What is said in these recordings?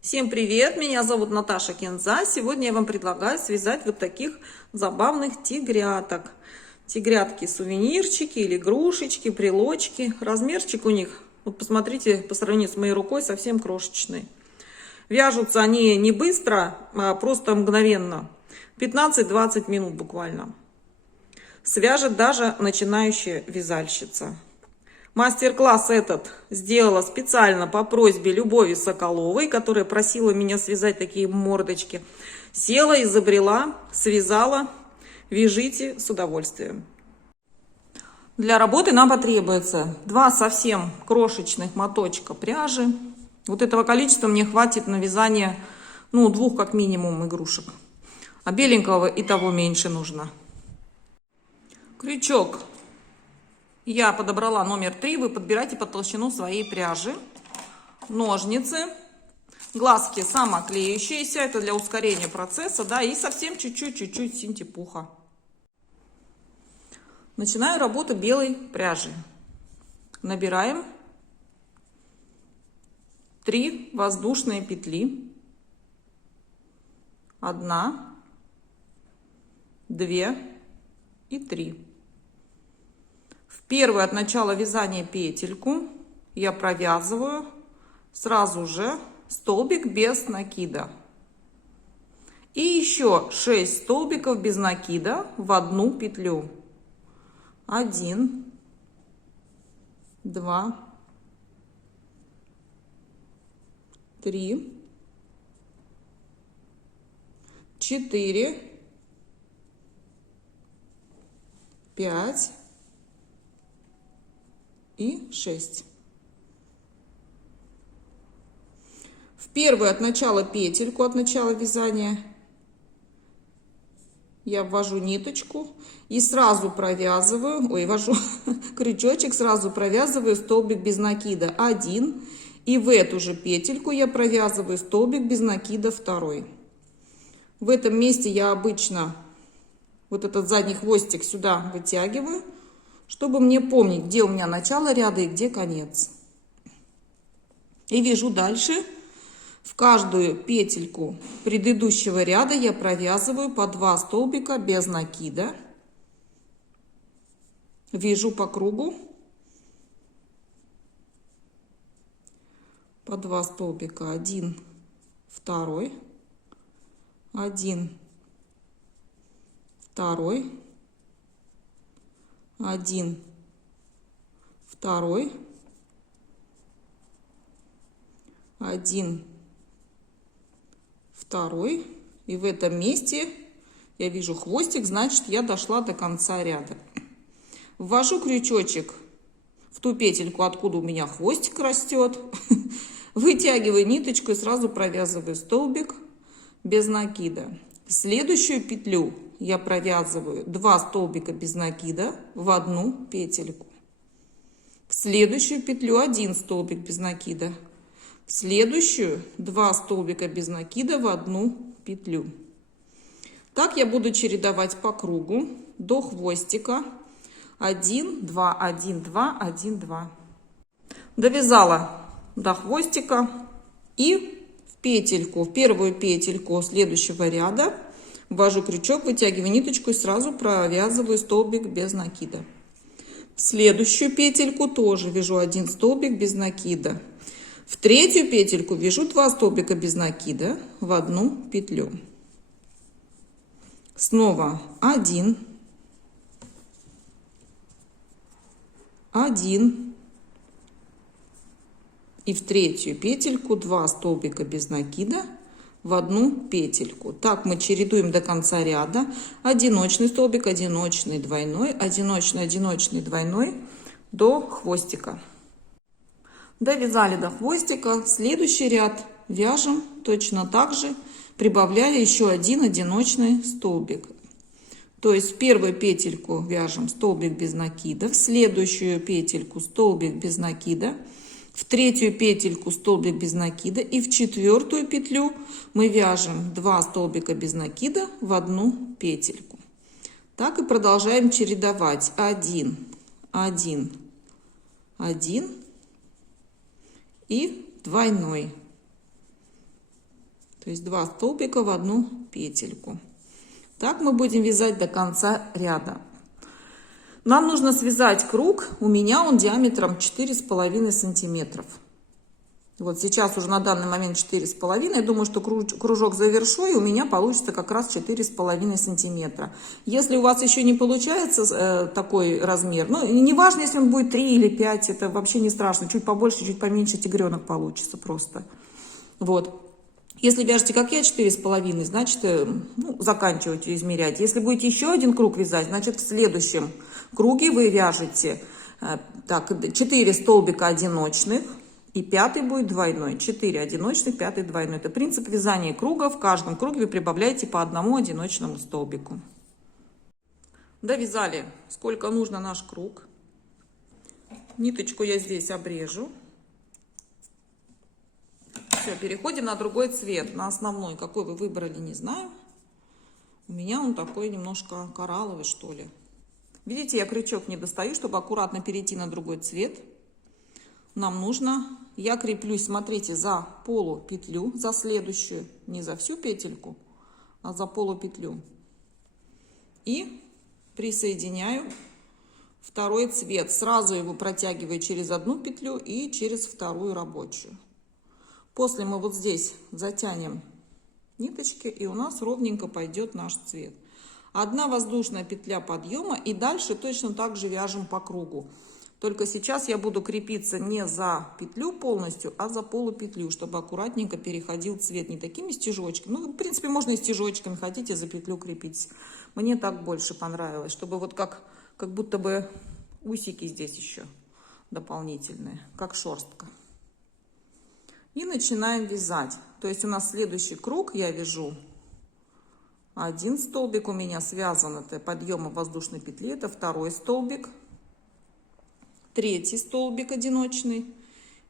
Всем привет! Меня зовут Наташа Кинза. Сегодня я вам предлагаю связать вот таких забавных тигряток. Тигрятки-сувенирчики или игрушечки, брелочки. Размерчик у них, вот посмотрите, по сравнению с моей рукой, совсем крошечный. Вяжутся они не быстро, а просто мгновенно. 15-20 минут буквально. Свяжет даже начинающая вязальщица. Мастер-класс этот сделала специально по просьбе Любови Соколовой, которая просила меня связать такие мордочки. Села, изобрела, связала. Вяжите с удовольствием. Для работы нам потребуется 2 совсем крошечных моточка пряжи. Вот этого количества мне хватит на вязание, 2 как минимум игрушек. А беленького и того меньше нужно. Крючок я подобрала номер 3, вы подбирайте под толщину своей пряжи. Ножницы, глазки самоклеющиеся, это для ускорения процесса, да, и совсем чуть-чуть синтепуха. Начинаю работу белой пряжи. Набираем 3 воздушные петли. 1, 2 и 3. В первую от начала вязания петельку я провязываю сразу же столбик без накида. И еще 6 столбиков без накида в одну петлю. 1, 2, 3, 4, 5 и 6. В первую от начала петельку, от начала вязания, я ввожу ниточку и сразу провязываю, ввожу крючочек, сразу провязываю столбик без накида 1. И в эту же петельку я провязываю столбик без накида 2. В этом месте я обычно вот этот задний хвостик сюда вытягиваю, чтобы мне помнить, где у меня начало ряда и где конец. И вяжу дальше. В каждую петельку предыдущего ряда я провязываю по 2 столбика без накида. Вяжу по кругу. По 2 столбика. 1, 2, 1, 2, 1, 2, 1, 2. И в этом месте я вижу хвостик, значит, я дошла до конца ряда. Ввожу крючочек в ту петельку, откуда у меня хвостик растет. Вытягиваю ниточку и сразу провязываю столбик без накида. Следующую петлю я провязываю 2 столбика без накида в одну петельку. В следующую петлю 1 столбик без накида. В следующую 2 столбика без накида в одну петлю. Так я буду чередовать по кругу до хвостика. 1, 2, 1, 2, 1, 2. Довязала до хвостика и в петельку, в первую петельку следующего ряда ввожу крючок, вытягиваю ниточку и сразу провязываю столбик без накида. В следующую петельку тоже вяжу 1 столбик без накида. В третью петельку вяжу 2 столбика без накида в одну петлю. Снова 1, 1. И в третью петельку 2 столбика без накида в одну петельку. Так мы чередуем до конца ряда. Одиночный столбик, одиночный, двойной, одиночный, одиночный, двойной до хвостика. Довязали до хвостика. Следующий ряд вяжем точно так же, прибавляя еще 1 одиночный столбик. То есть в первую петельку вяжем столбик без накида, в следующую петельку столбик без накида, в третью петельку столбик без накида и в четвертую петлю мы вяжем 2 столбика без накида в одну петельку. Так и продолжаем чередовать 1, 1, 1 и двойной. То есть 2 столбика в одну петельку. Так мы будем вязать до конца ряда. Нам нужно связать круг. У меня он диаметром 4,5 сантиметров. Вот сейчас уже на данный момент 4,5. Я думаю, что кружок завершу, и у меня получится как раз 4,5 сантиметра. Если у вас еще не получается такой размер, ну, не важно, если он будет 3 или 5, это вообще не страшно. Чуть побольше, чуть поменьше тигренок получится просто. Вот. Если вяжете, как я, 4,5, значит, заканчивайте измерять. Если будете еще один круг вязать, значит, в следующем круге вы вяжете 4 столбика одиночных. И 5 будет двойной. 4 одиночных, 5 двойной. Это принцип вязания круга. В каждом круге вы прибавляете по одному одиночному столбику. Довязали, сколько нужно наш круг. Ниточку я здесь обрежу. Все, переходим на другой цвет, на основной. Какой вы выбрали, не знаю. У меня он такой немножко коралловый, что ли. Видите, я крючок не достаю, чтобы аккуратно перейти на другой цвет. Нам нужно, я креплюсь, смотрите, за полупетлю, за следующую, не за всю петельку, а за полупетлю. И присоединяю второй цвет. Сразу его протягиваю через одну петлю и через вторую рабочую. После мы вот здесь затянем ниточки, и у нас ровненько пойдет наш цвет. Одна воздушная петля подъема, и дальше точно так же вяжем по кругу. Только сейчас я буду крепиться не за петлю полностью, а за полупетлю, чтобы аккуратненько переходил цвет. Не такими стежочками. Ну, в принципе, можно и стежочками, хотите за петлю крепить. Мне так больше понравилось, чтобы вот как будто бы усики здесь еще дополнительные, как шерстка. И начинаем вязать. То есть у нас следующий круг я вяжу. Один столбик у меня связан, это подъемом воздушной петли, это второй столбик. Третий столбик одиночный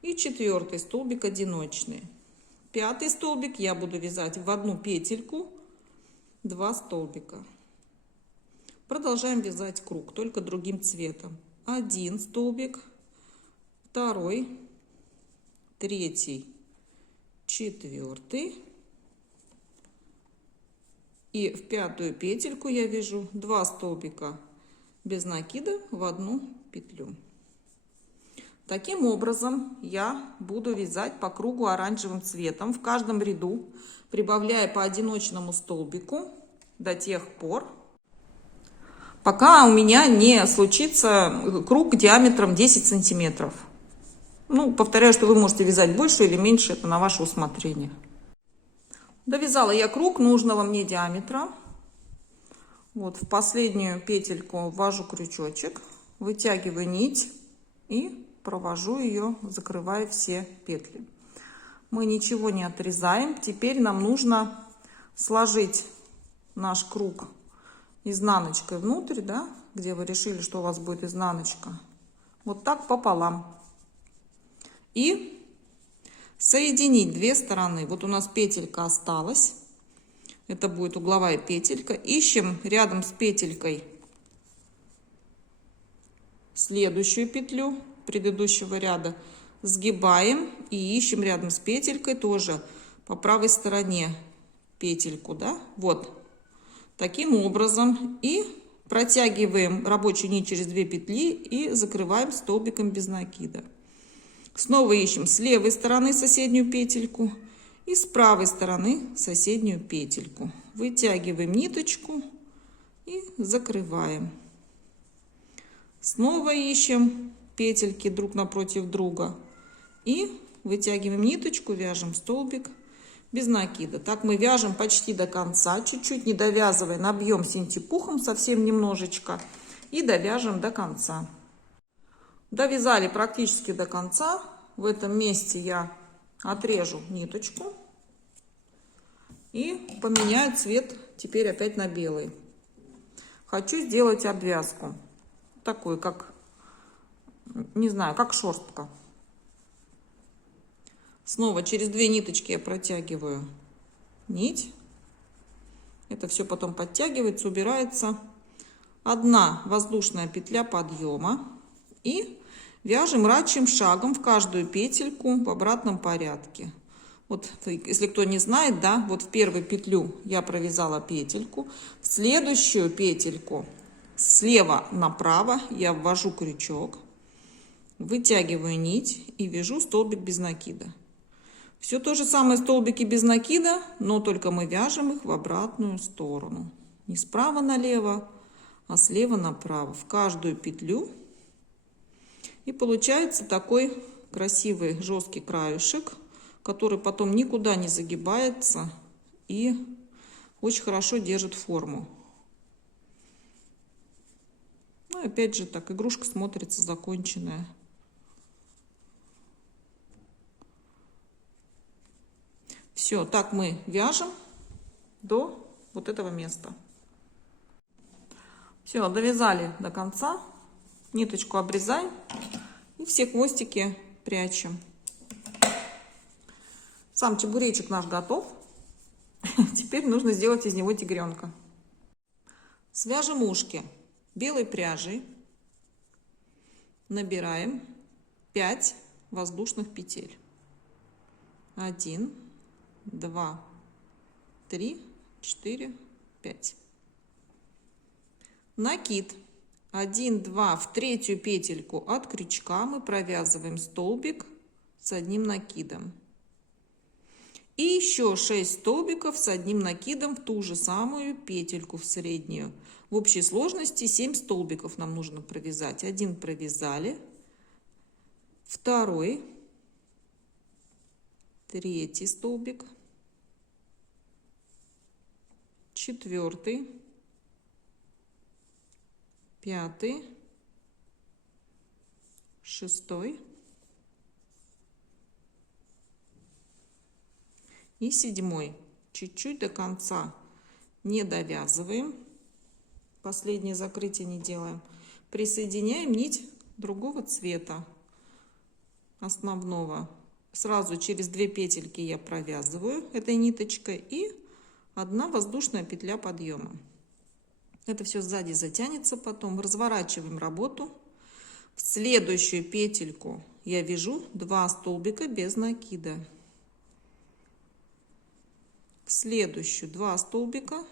и четвертый столбик одиночный. Пятый столбик я буду вязать в одну петельку, 2 столбика. Продолжаем вязать круг, только другим цветом. Один столбик, второй, третий, четвертый. И в пятую петельку я вяжу 2 столбика без накида в одну петлю. Таким образом я буду вязать по кругу оранжевым цветом в каждом ряду, прибавляя по одиночному столбику до тех пор, пока у меня не случится круг диаметром 10 сантиметров. Ну, повторяю, что вы можете вязать больше или меньше, это на ваше усмотрение. Довязала я круг нужного мне диаметра. Вот в последнюю петельку ввожу крючочек, вытягиваю нить и провожу ее, закрывая все петли. Мы ничего не отрезаем. Теперь нам нужно сложить наш круг изнаночкой внутрь, да, где вы решили, что у вас будет изнаночка. Вот так пополам. И соединить 2 стороны. Вот у нас петелька осталась. Это будет угловая петелька. Ищем рядом с петелькой следующую петлю предыдущего ряда, сгибаем и ищем рядом с петелькой тоже по правой стороне петельку, да, вот таким образом, и протягиваем рабочую нить через 2 петли и закрываем столбиком без накида. Снова ищем с левой стороны соседнюю петельку и с правой стороны соседнюю петельку, вытягиваем ниточку и закрываем. Снова ищем петельки друг напротив друга и вытягиваем ниточку, вяжем столбик без накида. Так мы вяжем почти до конца, чуть-чуть не довязывая, набьем синтепухом совсем немножечко и довяжем до конца. Довязали практически до конца. В этом месте я отрежу ниточку и поменяю цвет теперь опять на белый. Хочу сделать обвязку такую, как, не знаю, как шерстка. Снова через 2 ниточки я протягиваю нить. Это все потом подтягивается, убирается. 1 воздушная петля подъема. И вяжем рачьим шагом в каждую петельку в обратном порядке. Вот, если кто не знает, да, вот в первую петлю я провязала петельку, в следующую петельку слева направо я ввожу крючок, вытягиваю нить и вяжу столбик без накида. Все то же самое столбики без накида, но только мы вяжем их в обратную сторону. Не справа налево, а слева направо. В каждую петлю. И получается такой красивый жесткий краешек, который потом никуда не загибается и очень хорошо держит форму. Ну, опять же, так игрушка смотрится законченная. Все, так мы вяжем до вот этого места. Все, довязали до конца. Ниточку обрезаем и все хвостики прячем. Сам чебуречек наш готов. Теперь нужно сделать из него тигренка. Свяжем ушки белой пряжей. Набираем 5 воздушных петель. 1, 2, 3, 4, 5. Накид. 1, 2, в третью петельку от крючка мы провязываем столбик с одним накидом. И еще 6 столбиков с одним накидом в ту же самую петельку в среднюю. В общей сложности 7 столбиков нам нужно провязать. Один провязали, второй, третий столбик, четвертый, пятый, шестой и седьмой. Чуть-чуть до конца не довязываем. Последнее закрытие не делаем. Присоединяем нить другого цвета основного. Сразу через 2 петельки я провязываю этой ниточкой и 1 воздушная петля подъема. Это все сзади затянется потом. Разворачиваем работу. В следующую петельку я вяжу 2 столбика без накида. В следующую 2 столбика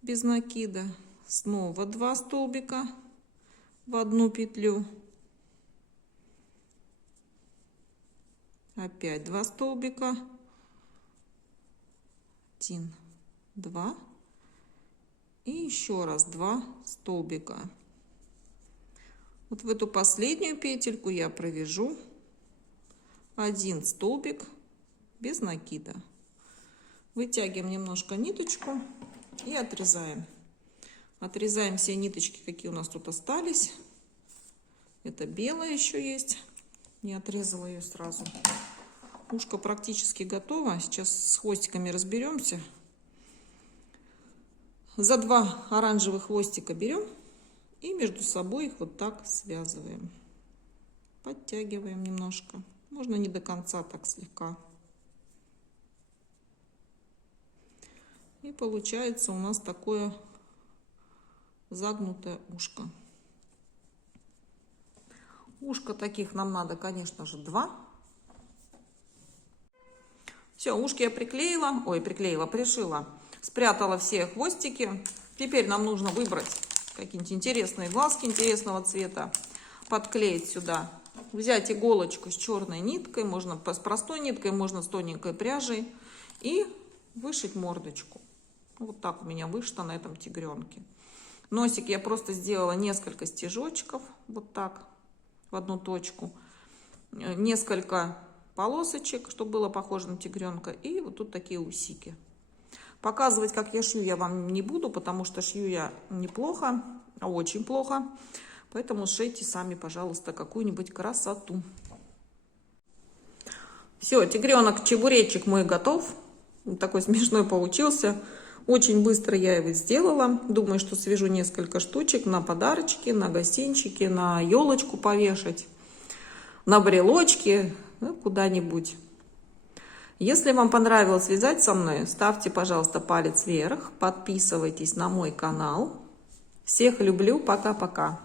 без накида. Снова 2 столбика в одну петлю. Опять 2 столбика. 1, 2. И еще раз 2 столбика. Вот в эту последнюю петельку я провяжу 1 столбик без накида. Вытягиваем немножко ниточку и отрезаем. Отрезаем все ниточки, какие у нас тут остались. Это белая еще есть. Не отрезала ее сразу. Ушко практически готово. Сейчас с хвостиками разберемся. За 2 оранжевых хвостика берем и между собой их вот так связываем. Подтягиваем немножко. Можно не до конца, так слегка. И получается у нас такое загнутое ушко. Ушко таких нам надо, конечно же, 2. Все, ушки я пришила. Спрятала все хвостики. Теперь нам нужно выбрать какие-нибудь интересные глазки интересного цвета. Подклеить сюда. Взять иголочку с черной ниткой. Можно с простой ниткой, можно с тоненькой пряжей. И вышить мордочку. Вот так у меня вышито на этом тигренке. Носик я просто сделала несколько стежочков. Вот так. В одну точку. Несколько полосочек, чтобы было похоже на тигренка. И вот тут такие усики. Показывать, как я шью, я вам не буду, потому что шью я неплохо, очень плохо. Поэтому шейте сами, пожалуйста, какую-нибудь красоту. Все, тигренок-чебуречек мой готов. Он такой смешной получился. Очень быстро я его сделала. Думаю, что свяжу несколько штучек на подарочки, на гостинчики, на елочку повешать, на брелочки, ну, куда-нибудь. Если вам понравилось вязать со мной, ставьте, пожалуйста, палец вверх, подписывайтесь на мой канал. Всех люблю, пока-пока.